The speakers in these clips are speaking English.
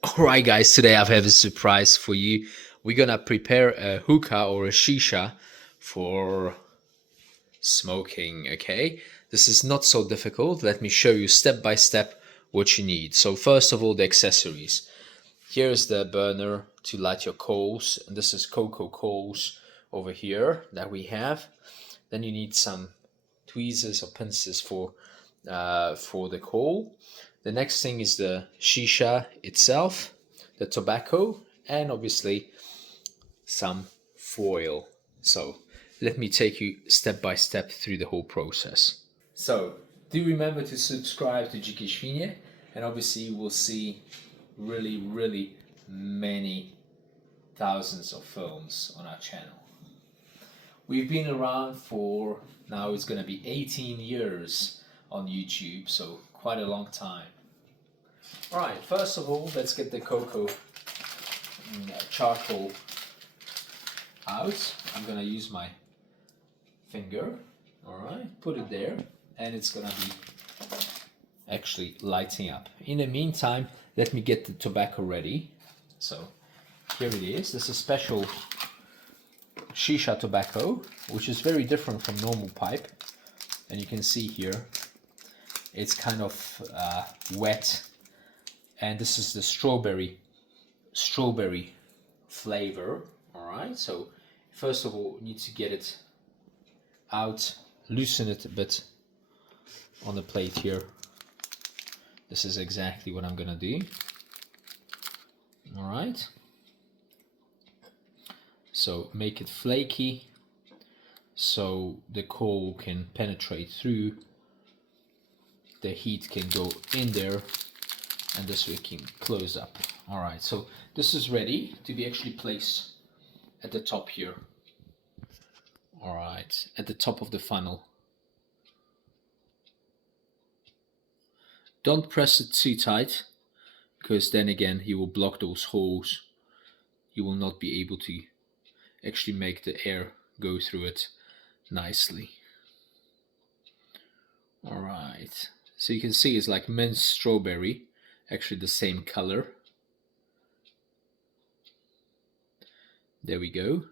Alright guys, today I have a surprise for you. We're gonna prepare a hookah or a shisha for smoking, okay? This is not so difficult. Let me show you step by step what you need. So first of all, the accessories. Here's the burner to light your coals, and this is cocoa coals over here that we have. Then you need some tweezers or pincers for the coal. The next thing is the shisha itself, the tobacco, and obviously some foil. So let me take you step by step through the whole process. So do remember to subscribe to Dzikieswinie, and obviously you will see really many thousands of films on our channel. We've been around for now it's going to be 18 years on YouTube, so quite a long time. Alright, first of all, let's get the cocoa charcoal out. I'm going to use my finger. Alright, put it there, and it's going to be actually lighting up. In the meantime, let me get the tobacco ready. So here it is. This is special shisha tobacco, which is very different from normal pipe, and you can see here it's kind of wet, and this is the strawberry flavor. All right, so first of all you need to get it out, loosen it a bit on the plate here. This is exactly what I'm gonna do. All right, so make it flaky so the coal can penetrate through, the heat can go in there, and this way it can close up. All right, so this is ready to be actually placed at the top here. All right, at the top of the funnel. Don't press it too tight, because then again you will block those holes. You will not be able to actually make the air go through it nicely. All right, so you can see it's like minced strawberry, actually the same color. There we go.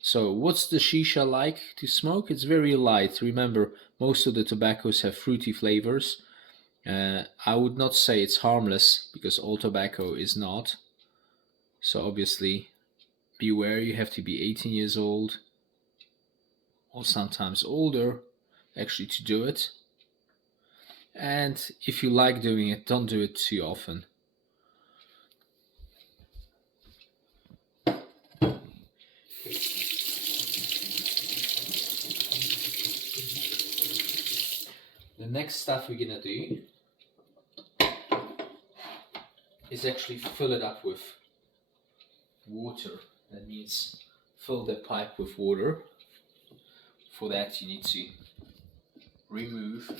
So what's the shisha like to smoke? It's very light. Remember, most of the tobaccos have fruity flavors. I would not say it's harmless, because all tobacco is not. So obviously beware, you have to be 18 years old or sometimes older actually to do it. And if you like doing it, don't do it too often. The next stuff we're gonna do is actually fill it up with water. That means fill the pipe with water. For that you need to remove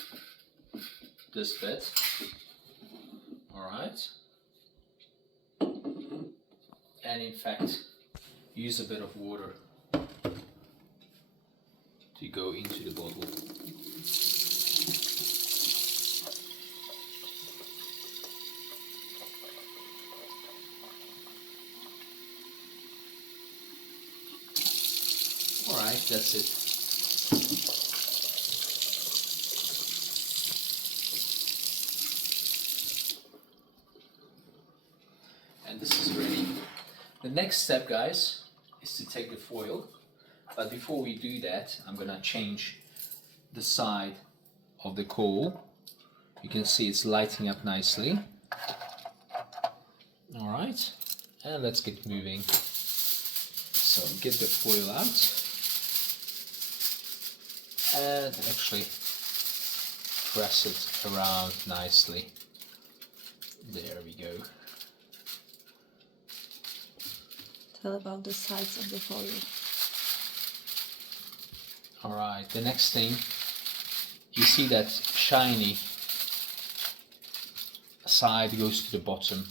this bit. Alright, and in fact use a bit of water to go into the bottle. Alright, that's it. And this is ready. The next step, guys, is to take the foil. But before we do that, I'm gonna change the side of the coal. You can see it's lighting up nicely. Alright, and let's get moving. So get the foil out and actually press it around nicely. There we go. Tell about the sides of the foil. Alright, the next thing, you see that shiny side goes to the bottom.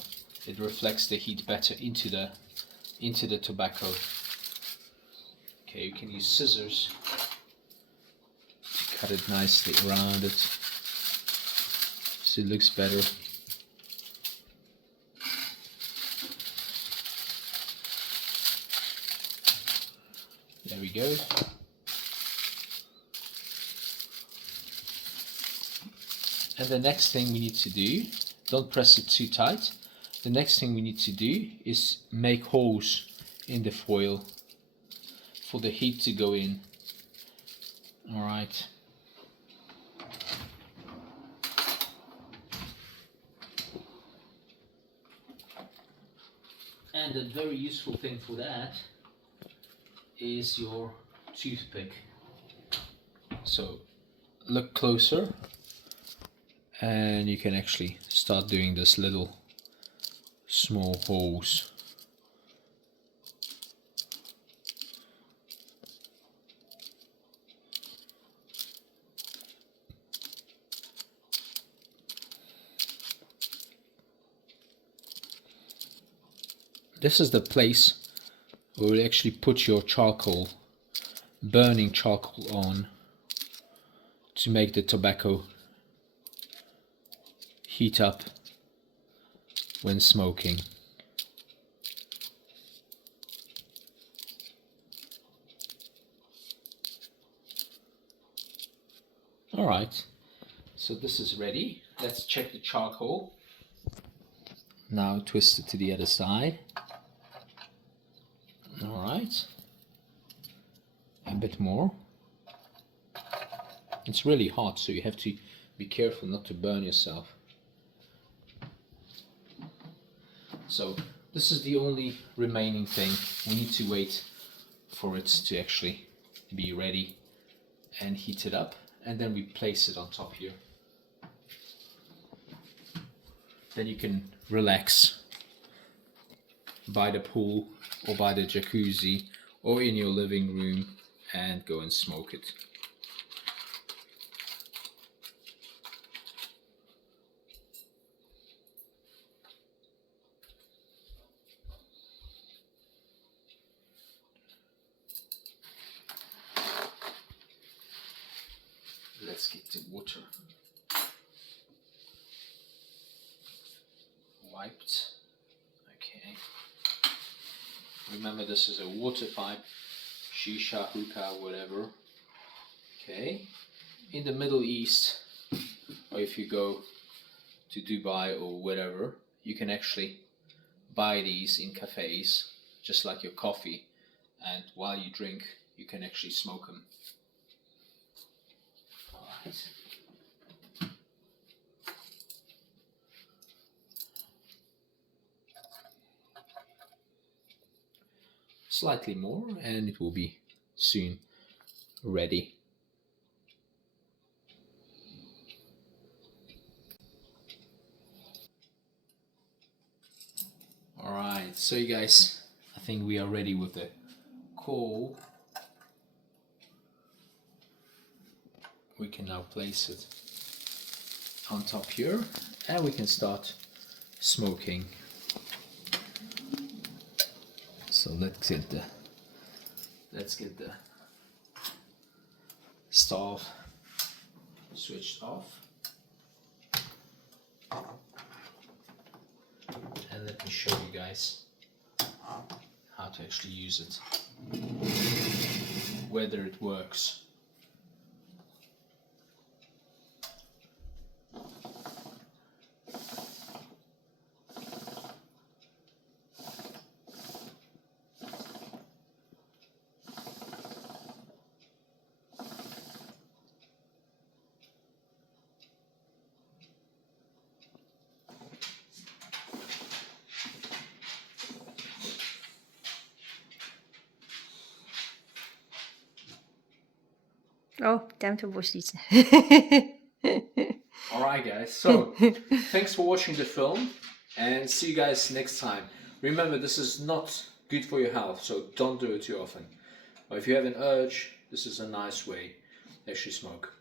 It reflects the heat better into the tobacco. Okay, you can use scissors to cut it nicely around it so it looks better. There we go. And the next thing we need to do, don't press it too tight. The next thing we need to do is make holes in the foil for the heat to go in. Alright. And a very useful thing for that is your toothpick. So look closer and you can actually start doing this little small holes. This is the place where you actually put your charcoal, burning charcoal on to make the tobacco heat up when smoking. Alright, so this is ready. Let's check the charcoal. Now twist it to the other side. Alright, a bit more. It's really hot, so you have to be careful not to burn yourself. So this is the only remaining thing. We need to wait for it to actually be ready and heat it up, and then we place it on top here. Then you can relax by the pool or by the jacuzzi or in your living room and go and smoke it. Let's get the water wiped. Okay. Remember, this is a water pipe, Shisha, Hookah, whatever. Okay. In the Middle East, or if you go to Dubai or whatever, you can actually buy these in cafes, just like your coffee, and while you drink, you can actually smoke them. Alright. Slightly more and it will be soon ready. Alright, so you guys, I think we are ready with the coal. We can now place it on top here and we can start smoking. So let's get the stove switched off, and let me show you guys how to actually use it, whether it works. O, tam to było śliczne. Alright guys, so thanks for watching the film and see you guys next time. Remember, this is not good for your health, so don't do it too often. But if you have an urge, this is a nice way to actually smoke.